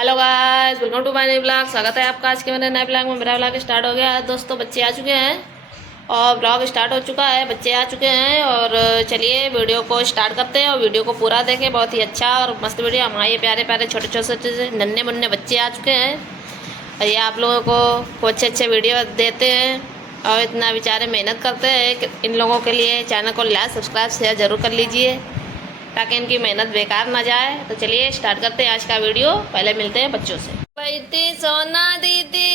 Hello guys, welcome to my new blog. स्वागत है आपका आज के मेरे नए ब्लॉग में। मेरा ब्लॉग स्टार्ट हो गया है दोस्तों। बच्चे आ चुके हैं और ब्लॉग स्टार्ट हो चुका है। बच्चे आ चुके हैं और चलिए वीडियो को स्टार्ट करते हैं और वीडियो को पूरा देखें। बहुत ही अच्छा और मस्त वीडियो। हमारे प्यारे प्यारे छोटे छोटे नन्हे मुन्ने बच्चे आ चुके हैं और ये आप लोगों को अच्छे अच्छे वीडियो देते हैं और इतना बेचारे मेहनत करते हैं कि इन लोगों के लिए चैनल को लाइक सब्सक्राइब शेयर ज़रूर कर लीजिए ताकि इनकी मेहनत बेकार ना जाए। तो चलिए स्टार्ट करते हैं आज का वीडियो। पहले मिलते हैं बच्चों से। बैठी सोना दीदी,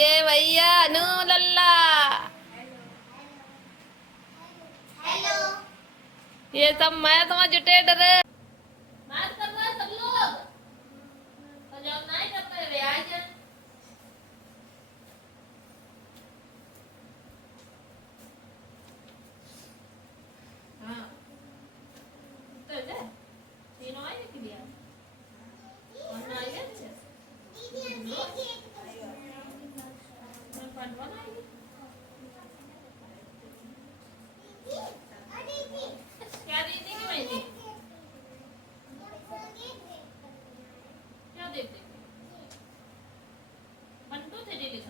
ये भैया अनु लल्ला, हेलो, ये सब मैं समझ जुटे डरे बात कर रहे हैं सब लोग। तो जब नहीं करते रे आ जाए। हाँ तो जा तीनों आए कि दिया और आई है क्या दीदी की बहनी क्या देखते पंटू थे डेली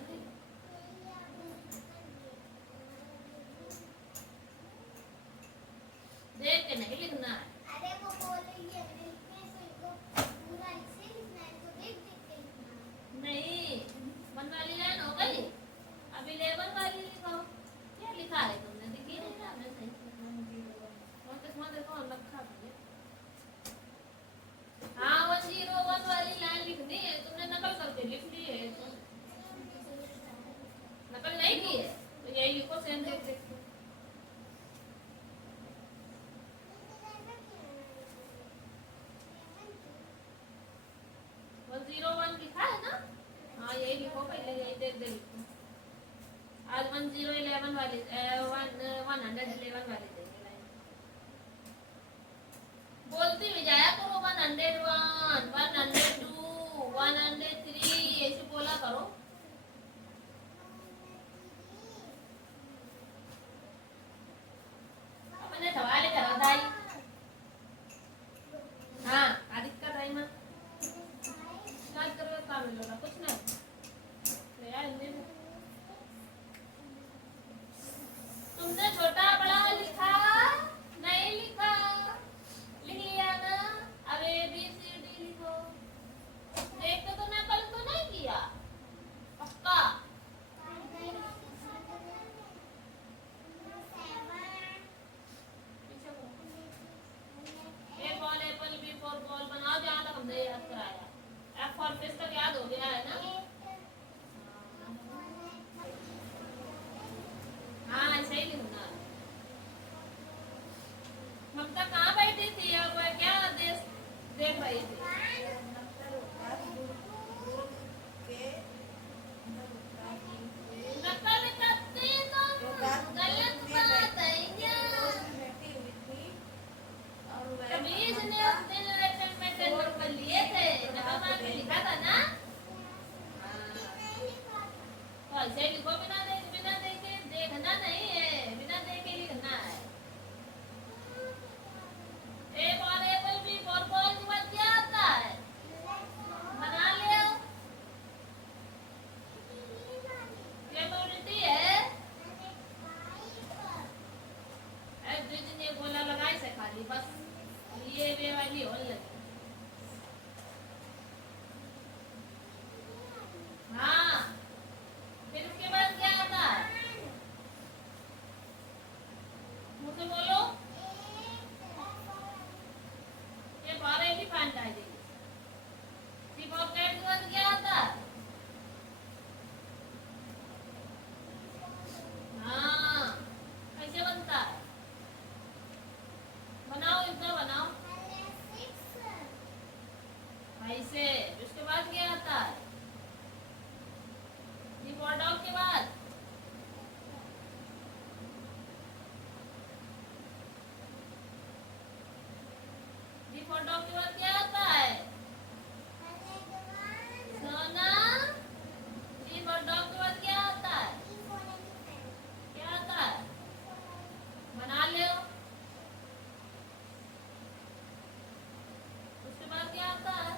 देख के नहीं लिखना है। अरे वो बोल रही है लिखने से इनको पूरा ऐसे लिखना है, तो देख देख के लिखना है। नहीं, 1 वाली लाइन हो गई, अभी 11 वाली लिखो। क्या लिखा है तुमने? दिखी नहीं ना मैं सही और किस्मत देखो रखा है। हाँ 101 वाली लाइन लिखनी है, तुमने नकल करके लिख ली है। तो नकल नहीं की है तो यही लिखो सेम देख देख के। 101 लिखा है ना? हाँ यही लिखो, पहले यही देख दे लिखो। आज 111 वाली 111 वाली देंगे लाइन। बोलती भी जाया करो 101, 102, 103 ऐसे बोला करो। अपने सवाल करो दाई। हाँ आदित्य का दाई मां बात करो काम लो कुछ ना तो यार तुमने छोटा बड़ा लिखा नहीं लिखा? लिख लिया ना? अब ए बी सी डी लिखो। देख के तो नकल तो नहीं किया पक्का? A for apple, B for ball बनाओ जहाँ तक हमने याद कराया। एफ फॉर फिश तक याद हो गया है ना? हाँ ऐसे ही लिखना है। ममता कहाँ बैठी थी और वह क्या देख रही थी? नकल करती तो गलत बात है क्या? तमीज ने उस दिन लेसन में टेंडर कर लिए थे, नकल मार के लिखा था ना? तो ऐसे लिखो, बिना देखे देखना नहीं है, बिना देखे लिखना है। A for apple, B for ball के बाद क्या आता है? बना ले। ये तो उल्टी है। ब्रिज ने बोला लगाई से खाली बस ये वे वाली होल लगी। हाँ फिर उसके बाद क्या आता है? मुझसे बोलो। ये फॉर एलिफेंट आ जाएगी। सी फॉर कैट के बाद क्या आता है? हाँ कैसे बनता है? बनाओ इतना बनाओ ऐसे। उसके बाद क्या आता है? डी फॉर डॉग के बाद डी फॉर डॉग के बाद क्या आता है? सोना। डी फॉर डॉग के बाद क्या आता है? क्या आता है? बना ले। उसके बाद क्या आता है?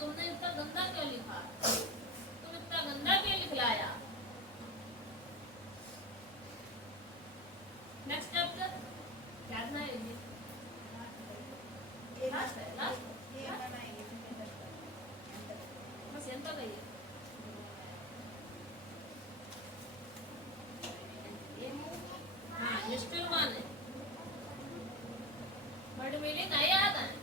तुमने इतना गंदा क्यों लिखा? तुम इतना गंदा क्यों लिख लाया? नेक्स्ट चैप्टर याद ना है ये लास्ट है लास्ट ये बनाएंगे बस ये तो गई हाँ निष्ठुर मान है बट मीनिंग नहीं आता है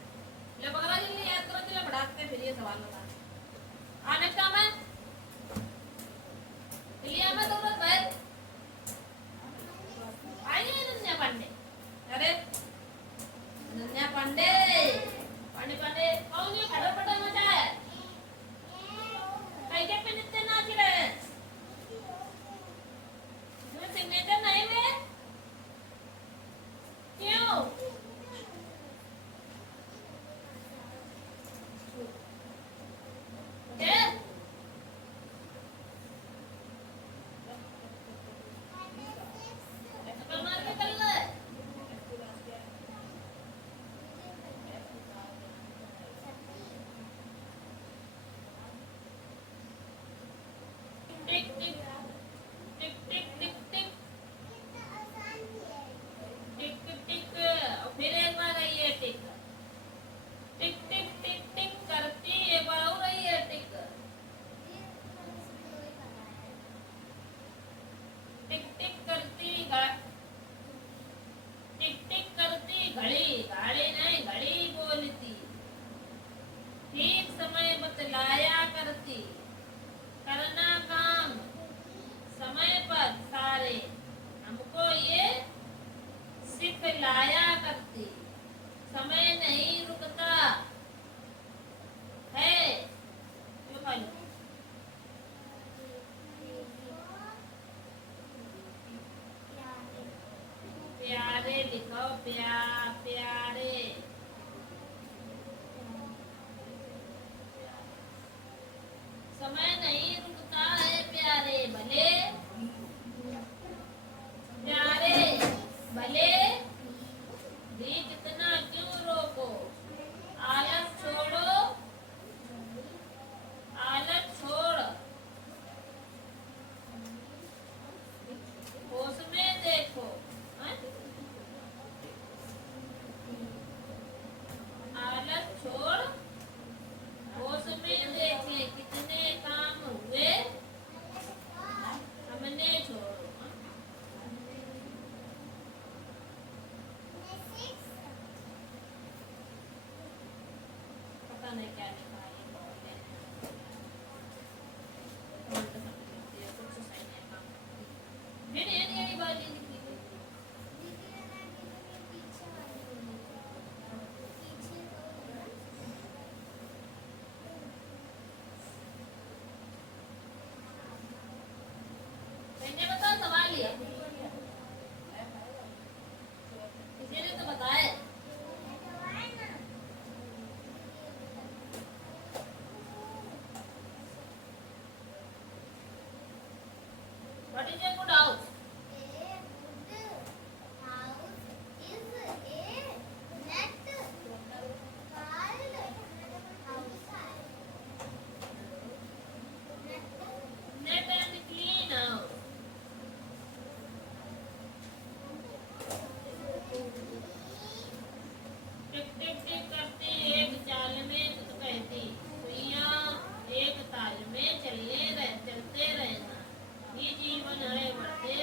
ले पकड़ा के लिए याद करो चले बढ़ाते हैं फिर ये सवाल बता नेक्स्ट काम है इलिया में तो बस भाई आइए दुनिया पांडे अरे दुनिया पांडे पांडे पांडे कौन ये खड़पटा मचा है कई के पे नित्य नाच रहे हैं तुम्हें सिग्नेचर नहीं में क्यों क्या मार के चल रहा है टिक tick tick tick tick tick tick टिक और फिर एक बार आई है टिक टिक टिक टिक टिक करती एक बार और आई है टिक टिक टिक करती टिक टिक करती घड़ी घड़ी नहीं घड़ी बोलती ठीक समय बतलाया करती करना काम समय पर सारे हमको ये सिखलाया करती समय नहीं रुकता है क्यों खा लो प्यारे लिखो प्यारे समय नहीं रुकता है प्यारे भले प्यारे भले भी कितना क्यों रोको आलस छोड़ो आलस छोड़ होश में देखो आलस छोड़ होश में देखे कितने काम हुए हमने छोड़ो पता नहीं क्या लिखा है कुछ सही नहीं काम फिर ये बात मैंने बता सवाल लिया किसी ने तो बताया what is a good house neat and clean house tick tick tick करते एक चाल में कुछ कहती सुइयां एक ताल में चलते रहना ये जीवन है बढ़ते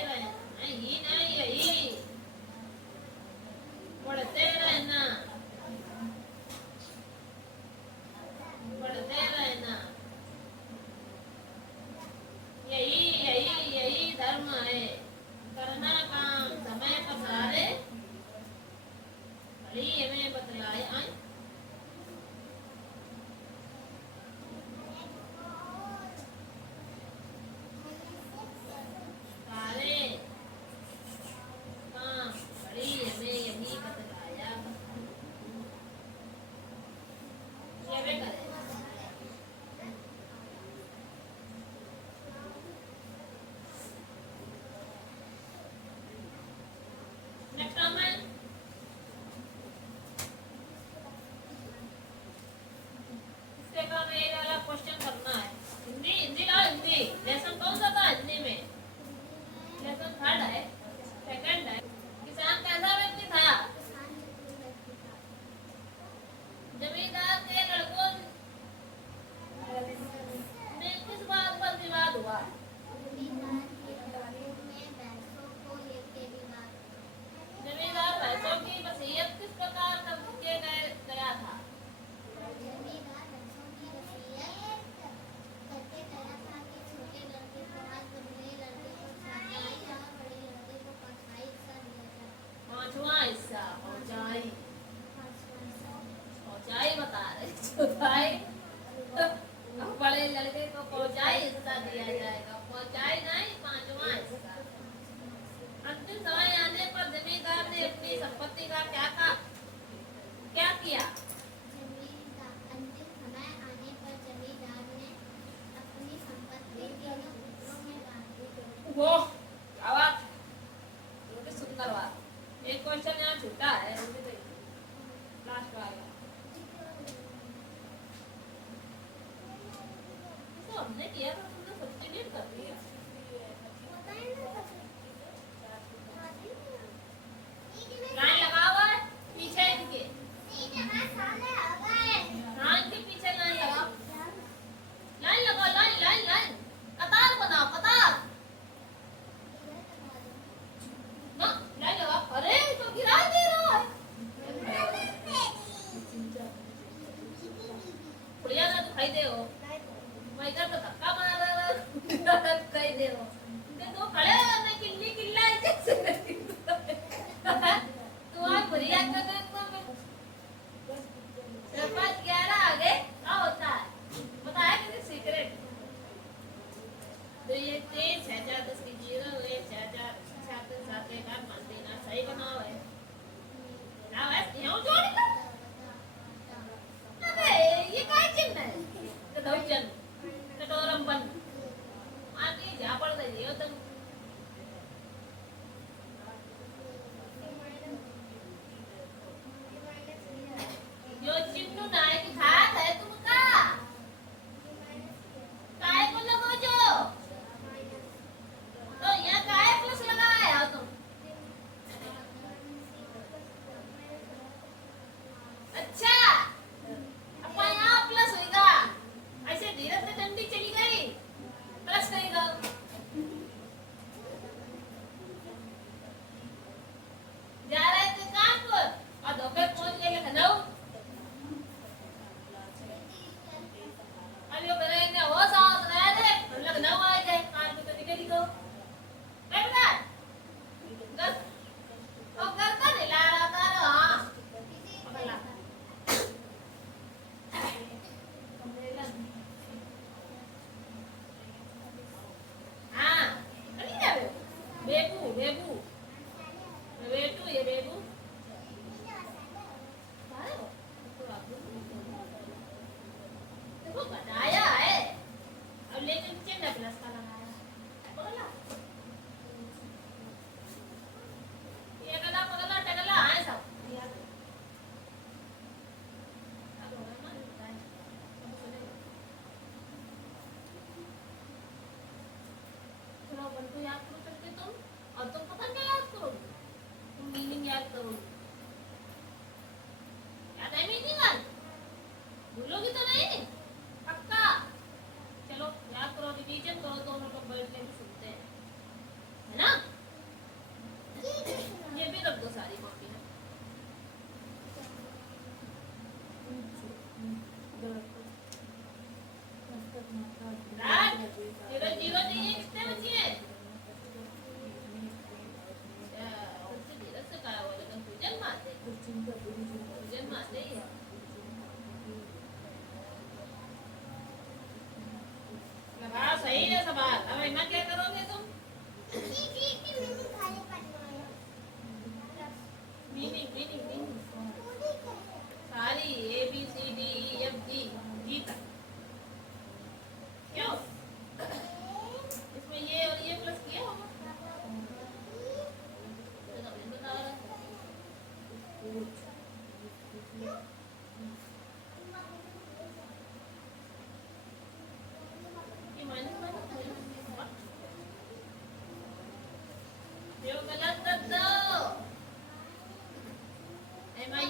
क्वेश्चन यहाँ छूटा है, लास्ट वाला तो हमने किया था, तुमने सब्स्टिट्यूट कर दिया। लाइन लगा हुआ है पीछे इनके, हाँ इनके पीछे लाइन लगाओ, लाइन लगाओ, लाइन लाइन लाइन, कतार बनाओ, कतार ना, लाइन लगाओ। अरे तो गिरा दे रहा है, बढ़िया ना दिखाई दे हो, मैं इधर तो धक्का मार रहा दिखाई दे हो, तो खड़े हो किल्ली किल्ला ऐसे तू आज बढ़िया कर दे तो सरपंच 11 आगे क्या होता है बताया किसी सीक्रेट। तो ये 3 6 4 10 की 0 1 6 4 7 7 1 8 मान देना, सही बनाओ है ना, बस यूं जोड़ दो। अबे ये काय चिन्ह है, तो धौचन कटोरम बन आगे जा पड़ गई हो तुम। यो चिन्नू नाय की खास है तुमका, काय को लगो जो तो यहाँ काय प्लस लगाया हो तुम। अच्छा अपना यहाँ प्लस होगा, ऐसे धीरे से डंडी चली गई प्लस करेगा। जा रहे थे काम पर और दोपहर पहुंच गए लखनऊ, अरे करेंगे वो साथ रह दे लखनऊ आ गए, कार पे तो निकल गो बेटा घर और घर का नहीं ला रहा था। हाँ पकड़ा हाँ नहीं जावे बेबू बेबू बेटू ये बेबू देखो बताया है अब, लेकिन चिन्ह प्लस का लगाया पगला, ये गला पगला टगला है सब सुनो बंटू याद करो करके तुम, और तुम पता क्या याद करोगे, तुम मीनिंग याद करोगे, याद है मीनिंग आज भूलोगी तो नहीं पक्का। चलो याद करो, रिवीजन करो, दोनों लोग बैठ के भी सुनते हैं है ना। ये भी रख दो सारी कॉपी है, जीरो जीरो नहीं है, कितने बची है लगा सही है सवाल। अब इतना क्या करोगे तुम, मीनिंग मीनिंग मीनिंग सारी A B C D E F G तक, क्यों इसमें ये और ये प्लस किया होगा, गलत कर दो,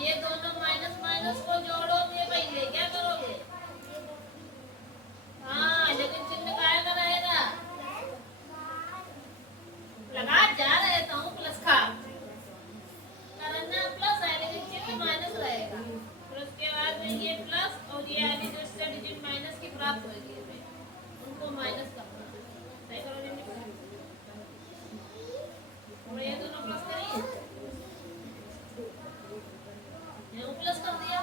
ये दोनों माइनस माइनस को जोड़ोगे पहले क्या करोगे, हाँ लेकिन चिन्ह काय का रहेगा, लगा जा रहे तो हूँ प्लस का करना प्लस है, लेकिन चिन्ह माइनस रहेगा, फिर उसके बाद में ये प्लस और ये आगे जो इससे डिजिट माइनस की प्राप्त होगी उनको माइनस करना, सही करो और ये दोनों प्लस करिए, ये प्लस कर दिया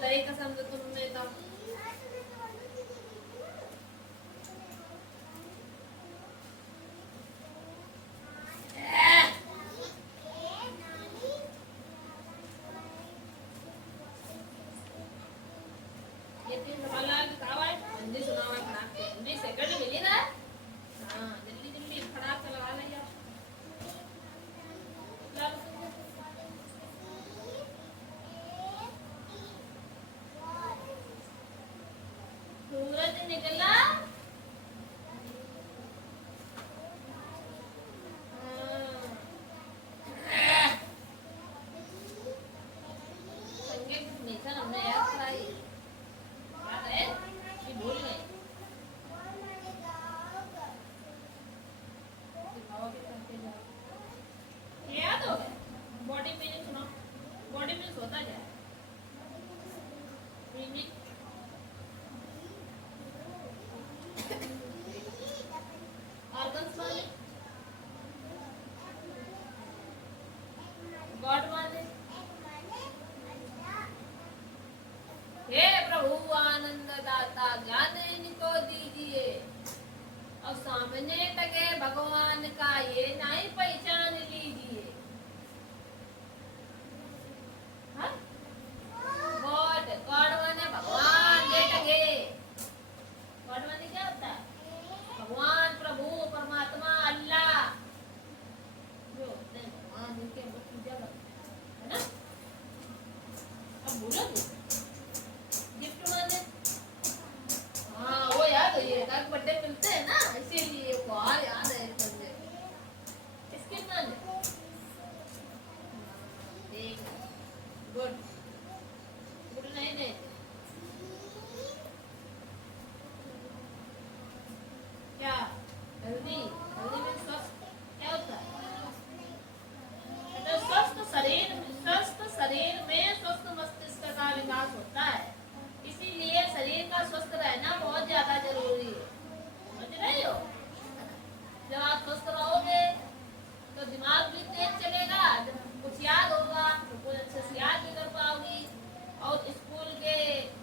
दही कसम से तुमने तो ये तीन वाला खावा है हिंदी सुनावा खड़ा के हिंदी सेकंड मिली ना हां जल्दी जल्दी खड़ा से लगा ले यार सूरज निकला संगे हमेशा हमने याद कराई याद है कि भूल गए याद हो गया बॉडी मीनिंग सुनो बॉडी मीनिंग होता क्या है मीनिंग ऑर्गन्स माने गॉड माने हे प्रभु आनंद दाता ज्ञान इनको दीजिए और सामने टके भगवान का ये नहीं पहचान लीजिए गॉड गॉड माने भगवान ये टके गॉड माने क्या होता है भगवान प्रभु परमात्मा अल्लाह जो होते हैं भगवान उनके हम लोग पूजा करते हैं है ना अब बोलो गिफ्ट माने हाँ वो याद है ये एक बर्थडे मिलते हैं ना इसीलिए बहुत याद है मुझे इसके माने देख गुड गुड नहीं नहीं क्या हेल्दी हेल्दी में स्वस्थ क्या होता है तो स्वस्थ शरीर में स्वस्थ मस्तिष्क का विकास होता है इसीलिए शरीर का स्वस्थ रहना बहुत ज्यादा जरूरी है समझ रहे हो जब आप स्वस्थ रहोगे तो दिमाग भी तेज चलेगा जब कुछ याद होगा तो कुछ अच्छे से याद भी कर पाओगी और स्कूल के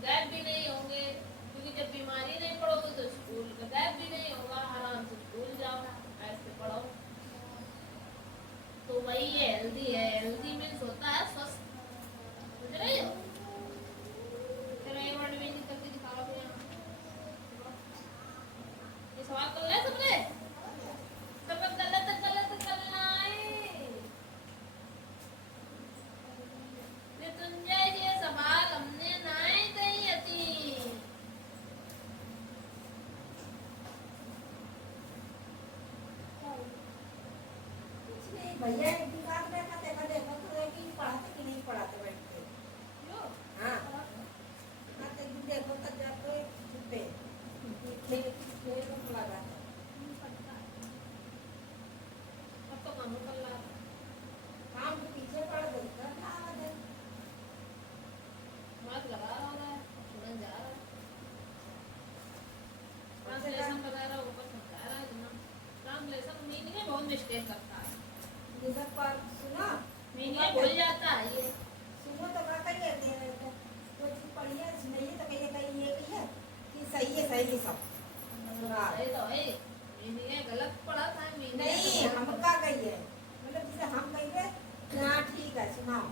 गैप भी नहीं होंगे क्योंकि जब बीमारी नहीं पड़ोगे तो स्कूल का गैप भी नहीं होगा आराम से स्कूल जाओ ऐसे पढ़ो तो वही है हेल्दी मीन्स होता है स्वस्थ समझ रहे हो चलो ये वर्ड में निकल के दिखाओ फिर ये सवाल कर ले सबने सब गलत करना है मृत्युंजय ये सवाल हमने नहीं कही थी भैया एक दुकान में खाते का देखो तो कि पढ़ाते कि नहीं पढ़ाते बैठ के हाँ खाते कि देखो तो जब तो छुपे खेल को लगा अब तो काम कर रहा काम के पीछे पड़ गई तो क्या है मत लगा रहा है सुनन जा रहा है ट्रांसलेशन वगैरह ऊपर समझा रहा है ना ट्रांसलेशन मीनिंग में बहुत मिस्टेक करता है ये सब पर सुनो मीनिंग भूल जाता है ये सुनो तो क्या कहिए तो पढ़िए सुनिए तो कहिए ये कहिए कि सही है सब सही तो है मीनिंग गलत पढ़ा था मीनिंग नहीं हम क्या कहिए मतलब जैसे हम कहिए हाँ ठीक है सुनाओ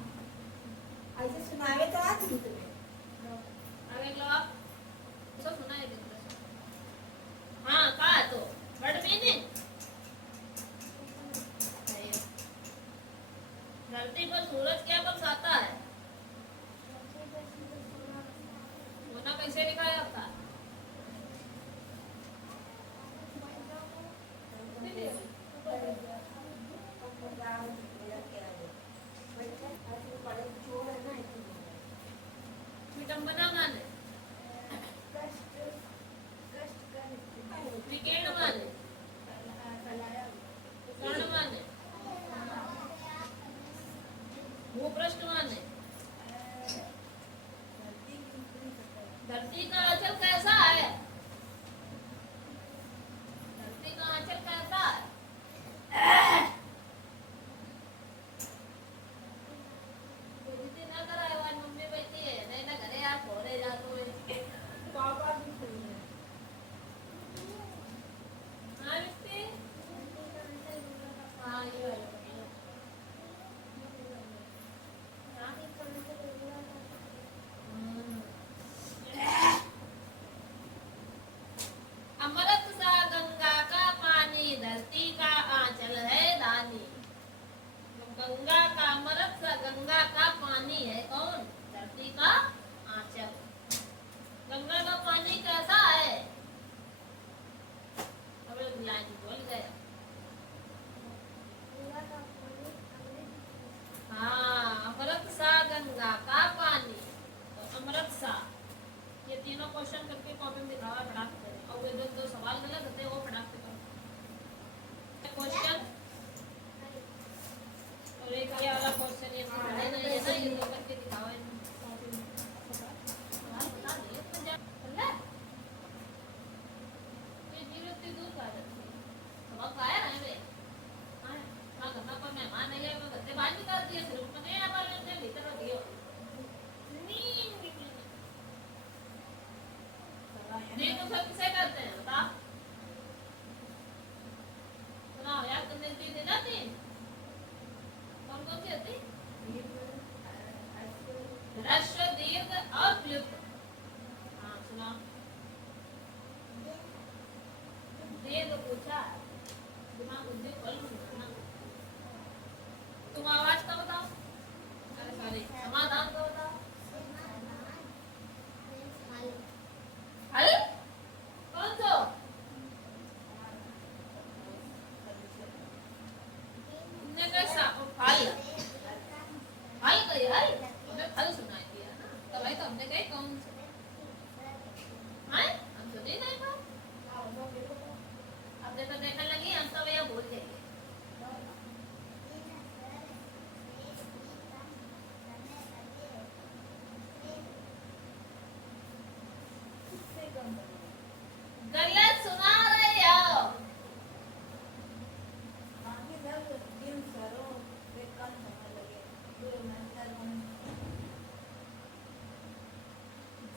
ऐसे सुनावे तो आती थी तुम्हें आगे लो आप तो सुना है हाँ कहा तो वर्ड मीनिंग धरती पर सूरज क्या बरसाता है होना कैसे लिखाया था विडंबना माने विकेंड माने कर्ण माने भूपृष्ठ माने धरती का आंचल कैसा है धरती का आंचल कैसा है बेइज्जती ना कराए वाली मम्मी बैठी है नहीं ना घरे आ गंगा का अमृत सा गंगा का पानी है कौन? धरती का आंचल। गंगा का पानी कैसा है? अब एक लाइन बोल गया। हाँ, अमृत सा गंगा का पानी और अमृत सा, ये तीनों क्वेश्चन करके कॉपी में दिखावा फटाफट करें। और वे जो दो सवाल गलत होते हैं वो फटाफट करो। क्वेश्चन और एक ये वाला क्वेश्चन ये पढ़े नहीं है ना, ये दो करके दिखावा कॉपी में। सवाल बता दे तो जा चल। ये जीरो से दूर का जाती है। सबक आया ना बे? हां, ना करना कोई मेहमान नहीं है, वो गद्दे बाहर निकाल दिए, सिर्फ में नहीं आ वाले ने भीतर रख दिया। नहीं तो सब किसे करते हैं बता? सुनाओ यार, तुमने दी थी ना तीन? कौन कौन सी होती? ह्रस्व, दीर्घ और प्लुत। हाँ सुनाओ। दीर्घ पूछा, दिमाग बुद्धि खोल ना। तुम आवाज का बताओ। अरे सॉरी, समाधान का बताओ। हल कौन सो? तुमने कैसा फल फल कही हल, तुम्हें फल सुनाई दिया ना, तो भाई तो हमने कही कौन से? हम सुने नहीं था। अब देखो देखने लगी हम तो भैया भूल जाएंगे। गलत सुना रहे हो।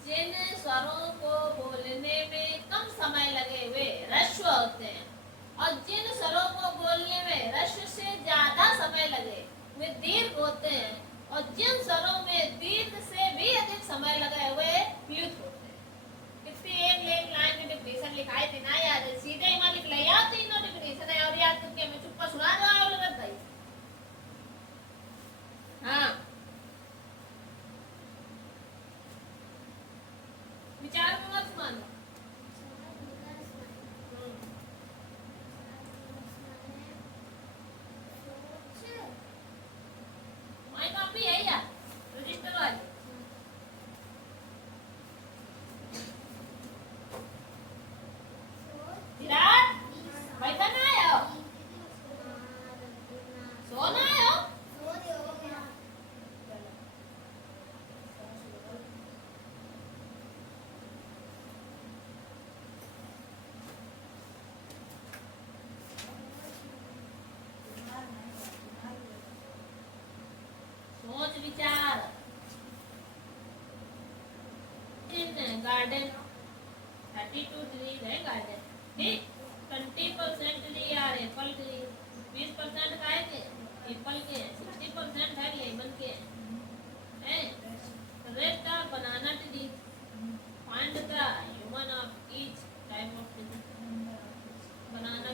जिन स्वरों को बोलने में कम समय लगे वे ह्रस्व होते हैं, और जिन स्वरों को बोलने में ह्रस्व से ज्यादा समय लगे वे दीर्घ होते हैं, और जिन स्वरों में दीर्घ से भी अधिक समय लगे वे प्लुत होते हैं। कितनी एक लाइन में डिफिनेशन लिखाई थी ना यार, सीधे ही लिख लिया तीनों डिफिनेशन है, और याद करके मैं चुप्पा सुना दो आप लोग भाई। हाँ विचार विमर्श मानो। तुम्हारी कॉपी है या रजिस्टर वाली? विराट बैठा ना आयो, सोना आयो। सोच विचार। इन गार्डन 32 ट्री है गार्डन, ठीक? 20% ट्री आर एप्पल ट्री, 20% काय के एप्पल के, 60% है लेमन के हैं, rest of banana tree. Find the human of each type of tree. Banana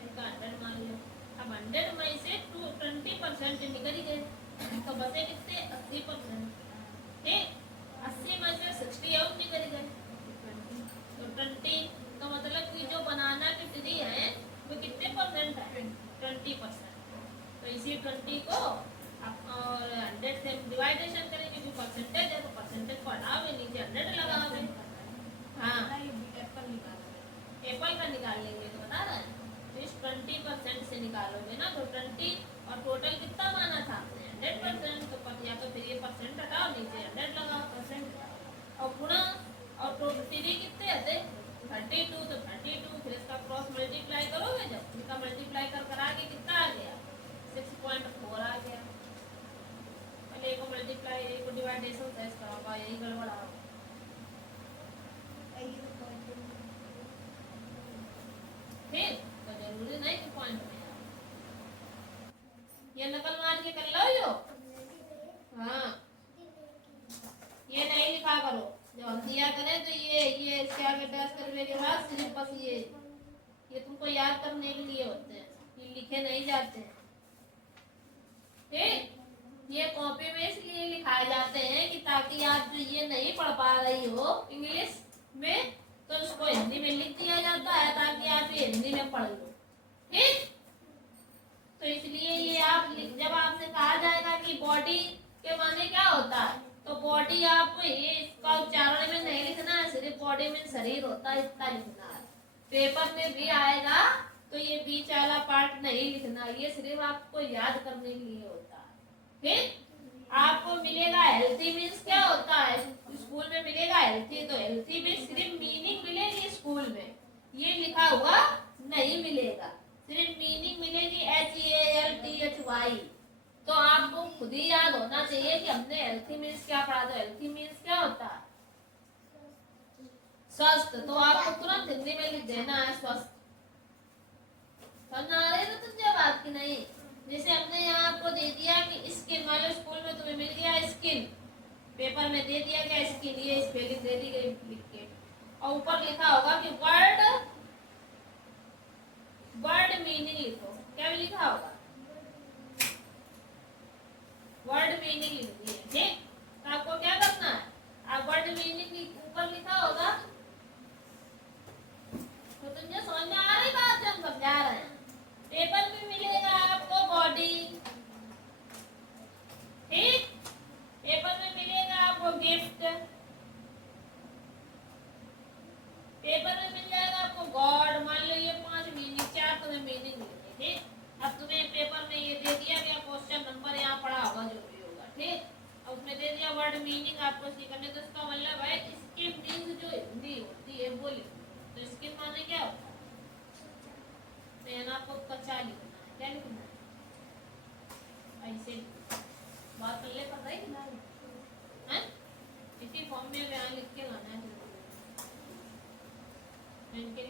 100 मान लो, अब 100 में से 20% निकल गए तो बचे कितने? 80%, ठीक? 80 में से 60 और निकल गए तो 20 का मतलब कि जो बनाना की ट्री है वो कितने परसेंट है? 20%। तो इसी 20 को और 100 से डिवाइडेशन करेंगे, जो परसेंटेज है तो परसेंटेज को हटावे, नीचे 100 लगावे। हाँ एप्पल का निकाल लेंगे तो बता रहे हैं, तो इस 20% से निकालोगे ना तो 20 और टोटल कितना माना था आपने? 100%। तो या तो फिर ये परसेंट हटाओ, नीचे 100 लगाओ परसेंट, और गुणा और टोटल कितने आते? 32। तो 32 फिर इसका क्रॉस मल्टीप्लाई करोगे, जब इसका मल्टीप्लाई कर आगे कितना आ गया? 6.4 आ गया। पहले एक को मल्टीप्लाई एक को डिवाइडेशन से इसका होगा, यही गड़बड़ आ। फिर तो जरूरी नहीं कि पॉइंट में ये नकल मार के कर लो यो। हाँ ये नहीं लिखा करो, जब हम किया करें तो ये इसके आगे डैश करने के बाद सिर्फ बस ये तुमको याद याद करने के लिए होते हैं, ये लिखे नहीं जाते हैं। ठीक, ये कॉपी में इसलिए लिखाए जाते हैं कि ताकि आप जो ये नहीं पढ़ पा रही हो इंग्लिश में तो उसको हिंदी में लिख दिया जाता है ताकि आप ये हिंदी में पढ़ लो। ठीक, तो इसलिए ये आप जब आपसे कहा जाएगा कि बॉडी के माने क्या होता है तो बॉडी आपको ये इसका उच्चारण में नहीं लिखना है, सिर्फ बॉडी में शरीर होता है इतना लिखना है। पेपर में भी आएगा तो ये बीच वाला पार्ट नहीं लिखना, ये सिर्फ आपको याद करने के लिए होता है। फिर आपको मिलेगा हेल्थी मीन्स क्या होता है, स्कूल में मिलेगा हेल्थी, तो हेल्थी में सिर्फ मीनिंग मिलेगी, स्कूल में ये लिखा हुआ नहीं मिलेगा, सिर्फ मीनिंग मिलेगी HEALTHY। तो आपको खुद ही याद होना चाहिए कि हमने हेल्थी मीन्स क्या पढ़ा, तो हेल्थी मीन्स क्या होता है स्वस्थ, तो आपको तुरंत हिंदी में लिख देना है स्वस्थ। समझ आ रही है ना तुझे बात की नहीं? जैसे हमने यहाँ आपको दे दिया कि स्किन, वाले स्कूल में तुम्हें मिल गया स्किन, पेपर में दे दिया गया स्किन, ये स्पेलिंग दे दी गई लिख के, और ऊपर लिखा होगा कि वर्ड मीनिंग लिखो, क्या भी लिखा होगा वर्ड मीनिंग लिख दिए। ठीक, तो आपको क्या करना है, आप वर्ड मीनिंग ऊपर लिखा होगा तो तुझे समझ में आ रही बात है, हम समझा रहे हैं। पेपर में मिलेगा आपको बॉडी, ठीक, पेपर में मिलेगा आपको गिफ्ट, पेपर में मिल जाएगा आपको गॉड। मान लो ये 5 मीनिंग, 4 तुम्हें मीनिंग मिलेंगे। ठीक, अब तुम्हें पेपर में ये दे दिया गया क्वेश्चन नंबर, यहाँ पढ़ा होगा जो भी होगा। ठीक, अब उसमें दे दिया वर्ड मीनिंग आपको सीखने, तो इसका मतलब है इसकी मीनिंग जो हिंदी होती है वो लिखो। तो इसके माने क्या होता है, तो यहाँ आपको कच्चा लिखना है, क्या लिखना है ऐसे बात कर ले, पता ही नहीं है, इसी फॉर्म में यहाँ लिख के लाना है। इनके